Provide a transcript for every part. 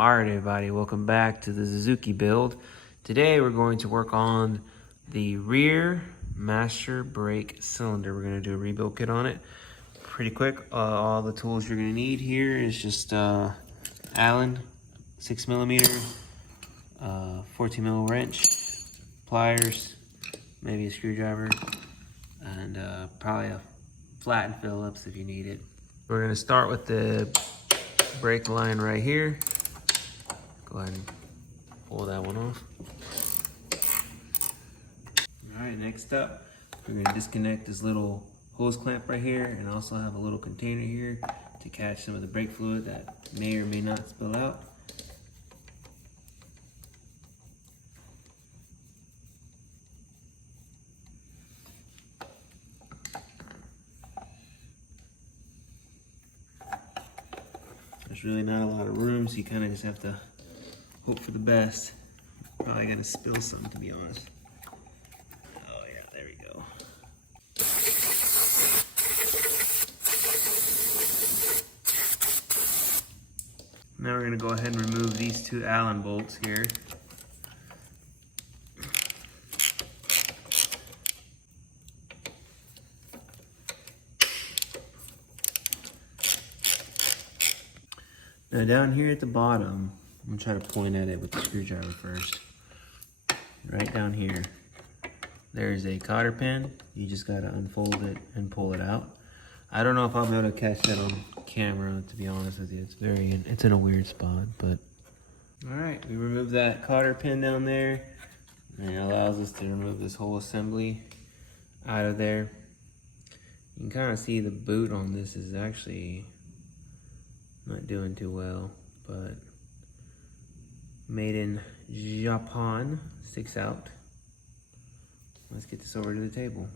Alright everybody, welcome back to the Suzuki build. Today we're going to work on the rear master brake cylinder. We're going to do a rebuild kit on it pretty quick. All the tools you're going to need here is just Allen 6mm, 14mm wrench, pliers, maybe a screwdriver, and probably a flattened Phillips if you need it. We're going to start with the brake line right here. Go ahead and pull that one off. All right, next up, we're gonna disconnect this little hose clamp right here and also have a little container here to catch some of the brake fluid that may or may not spill out. There's really not a lot of room, so you kind of just have to hope for the best. Probably gonna spill some, to be honest. Oh yeah, there we go. Now we're gonna go ahead and remove these two Allen bolts here. Now down here at the bottom, I'm gonna try to point at it with the screwdriver first. Right down here, there's a cotter pin. You just gotta unfold it and pull it out. I don't know if I'll be able to catch that on camera, to be honest with you. It's in a weird spot, but. All right, we removed that cotter pin down there, and it allows us to remove this whole assembly out of there. You can kind of see the boot on this is actually not doing too well, but made in Japan sticks out. Let's get this over to the table.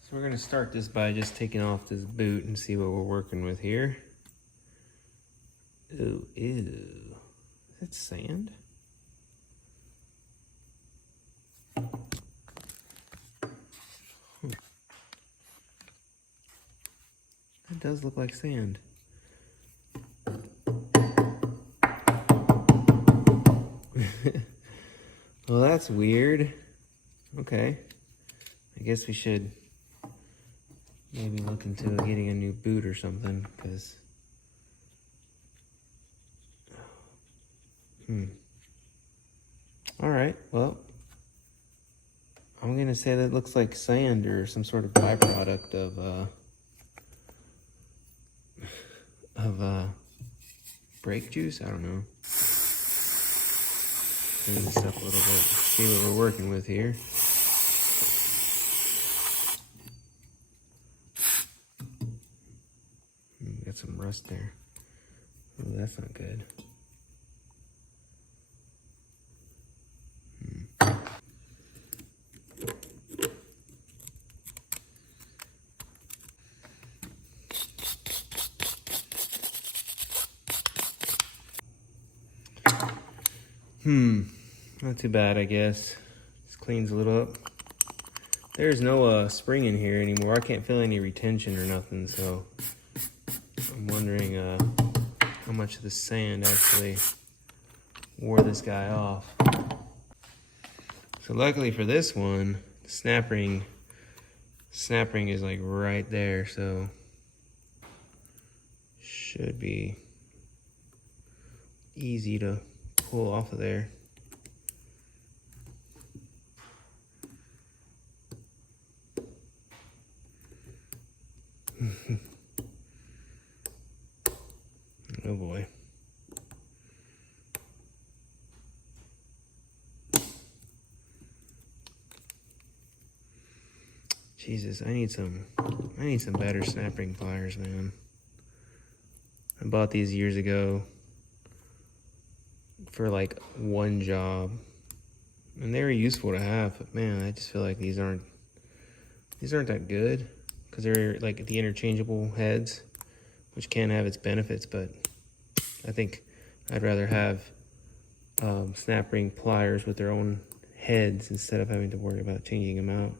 So we're gonna start this by just taking off this boot and see what we're working with here. Ooh, ew. Is that sand? That does look like sand. Well, that's weird. Okay. I guess we should maybe look into getting a new boot or something, because all right, well, I'm gonna say that looks like sand or some sort of byproduct of brake juice. I don't know. Clean this up a little bit, see what we're working with here. Got some rust there. Oh, that's not good. Not too bad, I guess. Just cleans a little up. There's no spring in here anymore. I can't feel any retention or nothing, so I'm wondering how much of the sand actually wore this guy off. So luckily for this one, the snap ring is like right there, so should be easy to pull off of there. Oh boy. Jesus, I need some better snap ring pliers, man. I bought these years ago for like one job, and they were useful to have, but man, I just feel like these aren't that good, because they're like the interchangeable heads, which can have its benefits, but I think I'd rather have snap ring pliers with their own heads instead of having to worry about changing them out.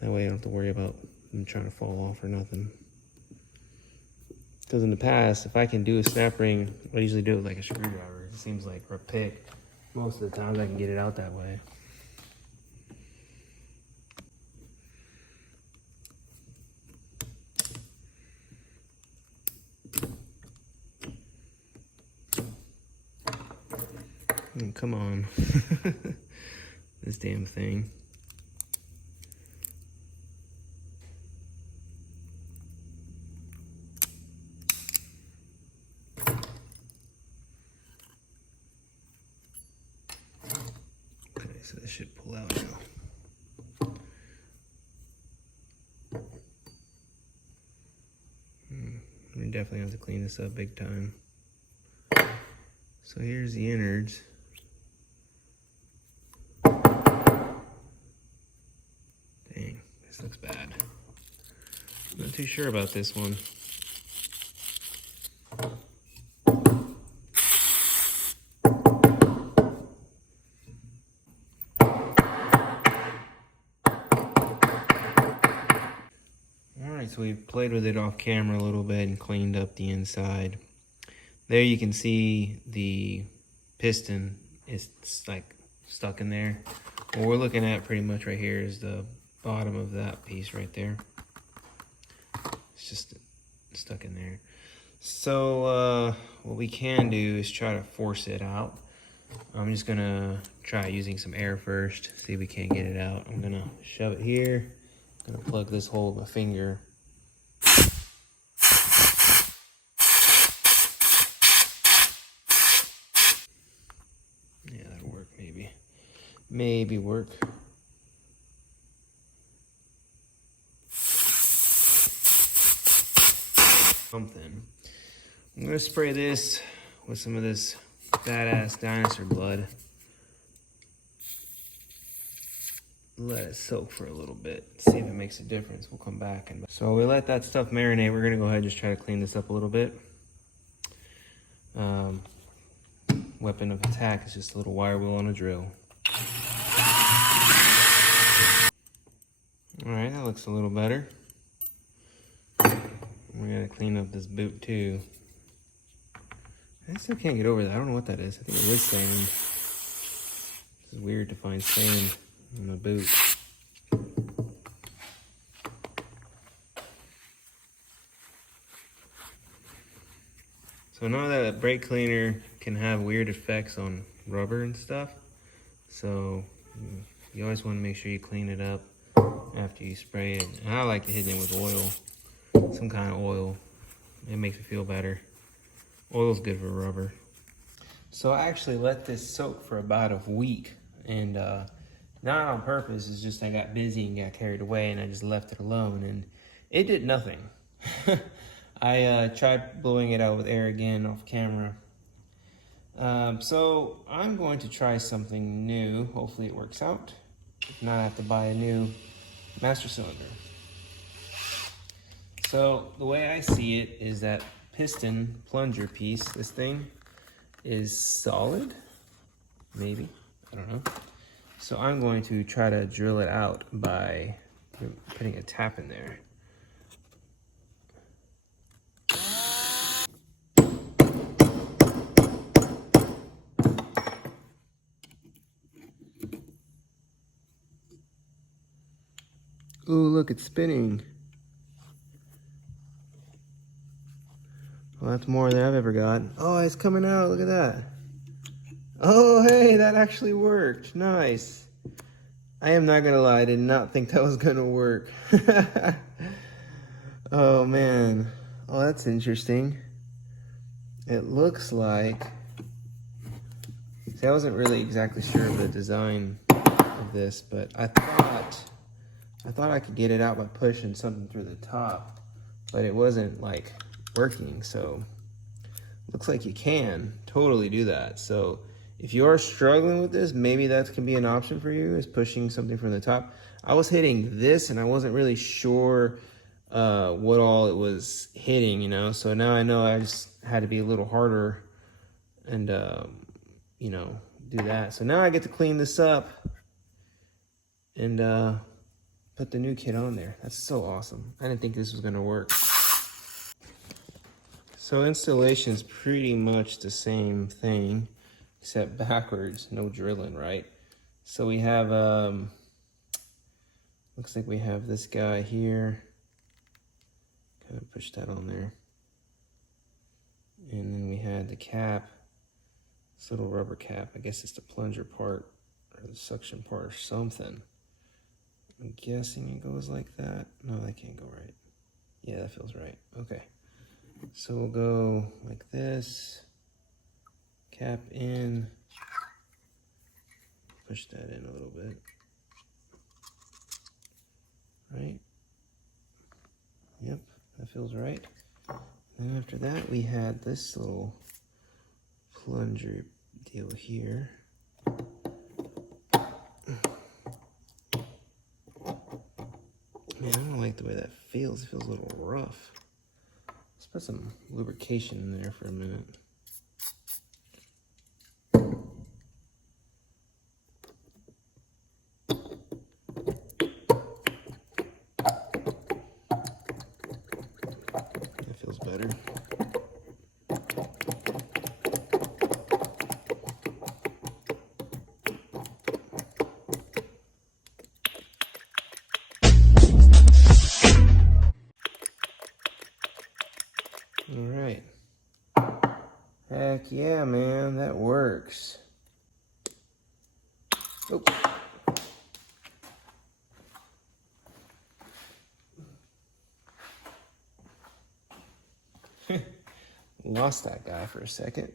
That way I don't have to worry about them trying to fall off or nothing. Because in the past, if I can do a snap ring, I usually do it with like a screwdriver. It seems like, or a pick. Most of the times I can get it out that way. Come on. This damn thing. Okay, so this should pull out now. We definitely have to clean this up big time. So here's the innards. Dang, this looks bad. I'm not too sure about this one. Alright, so we played with it off camera a little bit and cleaned up the inside. There you can see the piston is like stuck in there. What we're looking at pretty much right here is the bottom of that piece right there. It's just stuck in there. So what we can do is try to force it out. I'm just gonna try using some air first, see if we can't get it out. I'm gonna shove it here. I'm gonna plug this hole with my finger. Yeah, that'll work maybe. Maybe work. Something. I'm gonna spray this with some of this badass dinosaur blood. Let it soak for a little bit, see if it makes a difference. We'll come back. And so we let that stuff marinate. We're gonna go ahead and just try to clean this up a little bit. Weapon of attack is just a little wire wheel on a drill. All right, that looks a little better. We're gonna clean up this boot too. I still can't get over that. I don't know what that is. I think it is sand. This is weird to find sand on the boot. So now that a brake cleaner can have weird effects on rubber and stuff, so you always want to make sure you clean it up after you spray it. And I like to hit it with oil, some kind of oil. It makes it feel better. Oil's good for rubber. So I actually let this soak for about a week, and not on purpose. It's just I got busy and got carried away, and I just left it alone, and it did nothing. I tried blowing it out with air again off camera. So I'm going to try something new. Hopefully it works out. If not, I have to buy a new master cylinder. So the way I see it is that piston plunger piece, this thing, is solid. Maybe, I don't know. So I'm going to try to drill it out by putting a tap in there. Ooh, look, it's spinning. Well, that's more than I've ever got. Oh, it's coming out, look at that. Oh, hey, that actually worked, nice. I am not gonna lie, I did not think that was gonna work. Oh man, oh, that's interesting. It looks like, see, I wasn't really exactly sure of the design of this, but I thought I could get it out by pushing something through the top, but it wasn't like working. So looks like you can totally do that. So if you are struggling with this, maybe that can be an option for you, is pushing something from the top. I was hitting this and I wasn't really sure what all it was hitting, you know, so now I know I just had to be a little harder and you know, do that. So now I get to clean this up and put the new kit on there. That's so awesome. I didn't think this was gonna work. So installation is pretty much the same thing, except backwards, no drilling, right? So we have, looks like we have this guy here. Kind of push that on there. And then we had the cap, this little rubber cap. I guess it's the plunger part or the suction part or something. I'm guessing it goes like that. No, that can't go right. Yeah, that feels right. Okay. So we'll go like this, cap in, push that in a little bit, right? Yep, that feels right. And after that, we had this little plunger deal here. Man, I don't like the way that feels. It feels a little rough. Let's put some lubrication in there for a minute. That feels better. All right. Heck yeah, man, that works. Oh. Lost that guy for a second.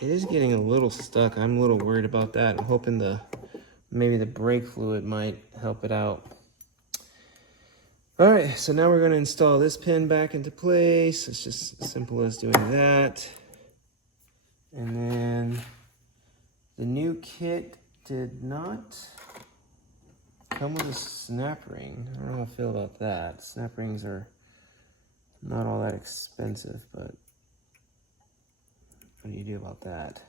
It is getting a little stuck. I'm a little worried about that. I'm hoping maybe the brake fluid might help it out. All right, so now we're gonna install this pin back into place. It's just as simple as doing that. And then the new kit did not come with a snap ring. I don't know how I feel about that. Snap rings are not all that expensive, but what do you do about that?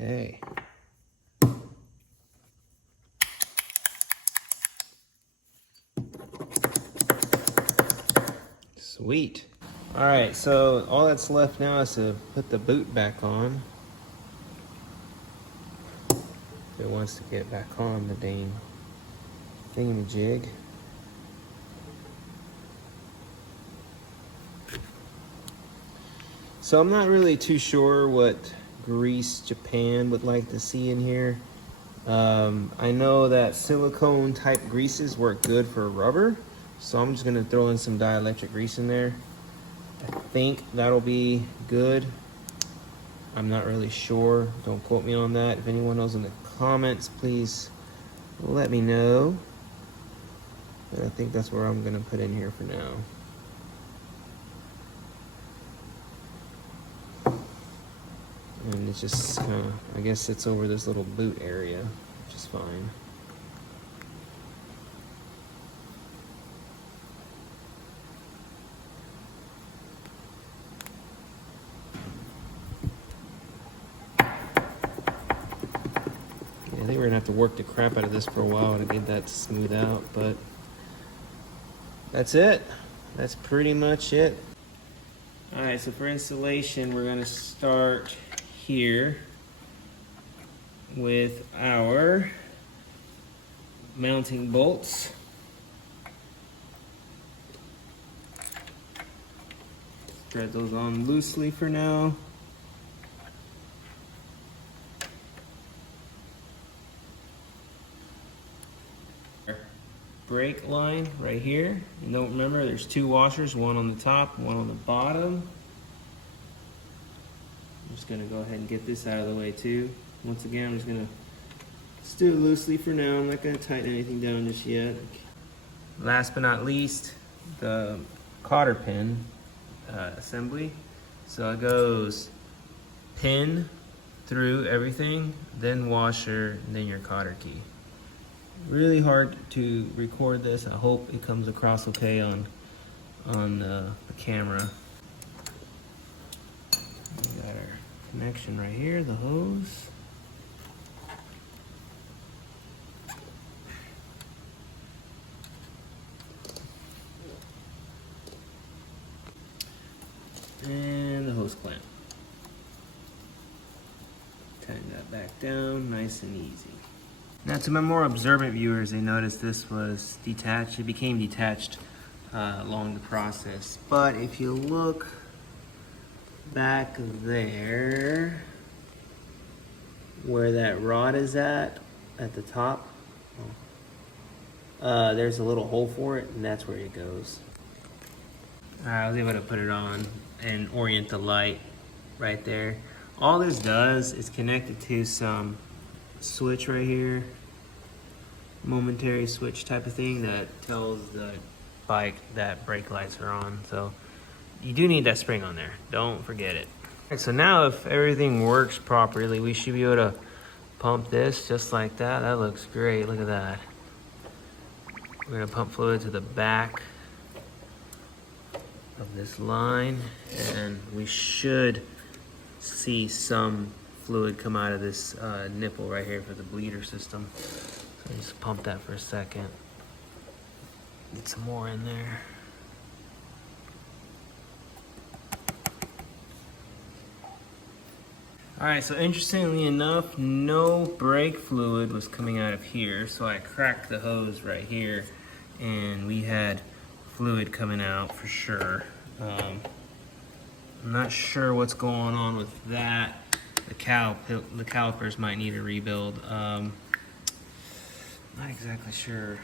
Okay. Sweet. All right, so all that's left now is to put the boot back on. If it wants to get back on the dang thingamajig. So I'm not really too sure what grease Japan would like to see in here. I know that silicone type greases work good for rubber, so I'm just gonna throw in some dielectric grease in there. I think that'll be good. I'm not really sure. Don't quote me on that. If anyone knows in the comments, please let me know. But I think that's where I'm gonna put in here for now. And it's just kind of, I guess it's over this little boot area, which is fine. Yeah, I think we're gonna have to work the crap out of this for a while to get that to smooth out, but that's it. That's pretty much it. All right, so for installation, we're gonna start here with our mounting bolts. Thread those on loosely for now. Brake line right here. And don't remember, there's two washers, one on the top, one on the bottom. I'm just gonna go ahead and get this out of the way too. Once again, I'm just gonna do it loosely for now. I'm not gonna tighten anything down just yet. Last but not least, the cotter pin. assembly. So it goes pin through everything, then washer, then your cotter key. Really hard to record this. I hope it comes across okay on the camera. We got our connection right here, the hose. And the hose clamp. Tighten that back down, nice and easy. Now to my more observant viewers, they noticed this was detached. It became detached along the process. But if you look back there, where that rod is at the top, there's a little hole for it, and that's where it goes. I was able to put it on and orient the light right there. All this does is connect it to some switch right here, momentary switch type of thing that tells the bike that brake lights are on. So you do need that spring on there, don't forget it. All right, so now if everything works properly, we should be able to pump this just like that. That looks great, look at that. We're gonna pump fluid to the back of this line, and we should see some fluid come out of this nipple right here for the bleeder system. So just pump that for a second. Get some more in there. All right, so interestingly enough, no brake fluid was coming out of here, so I cracked the hose right here, and we had fluid coming out for sure. I'm not sure what's going on with that. The calipers might need a rebuild. Not exactly sure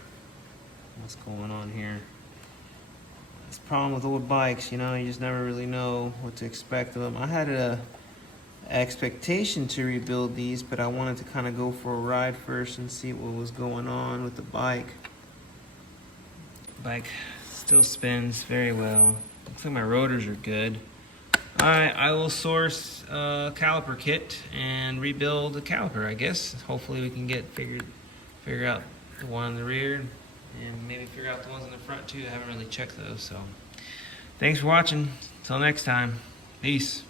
what's going on here. That's the problem with old bikes, you know, you just never really know what to expect of them. I had a expectation to rebuild these, but I wanted to kind of go for a ride first and see what was going on with the bike. Bike still spins very well. Looks like my rotors are good. Alright, I will source a caliper kit and rebuild the caliper, I guess. Hopefully we can figure out the one in the rear and maybe figure out the ones in the front too. I haven't really checked those, so thanks for watching. Until next time, peace.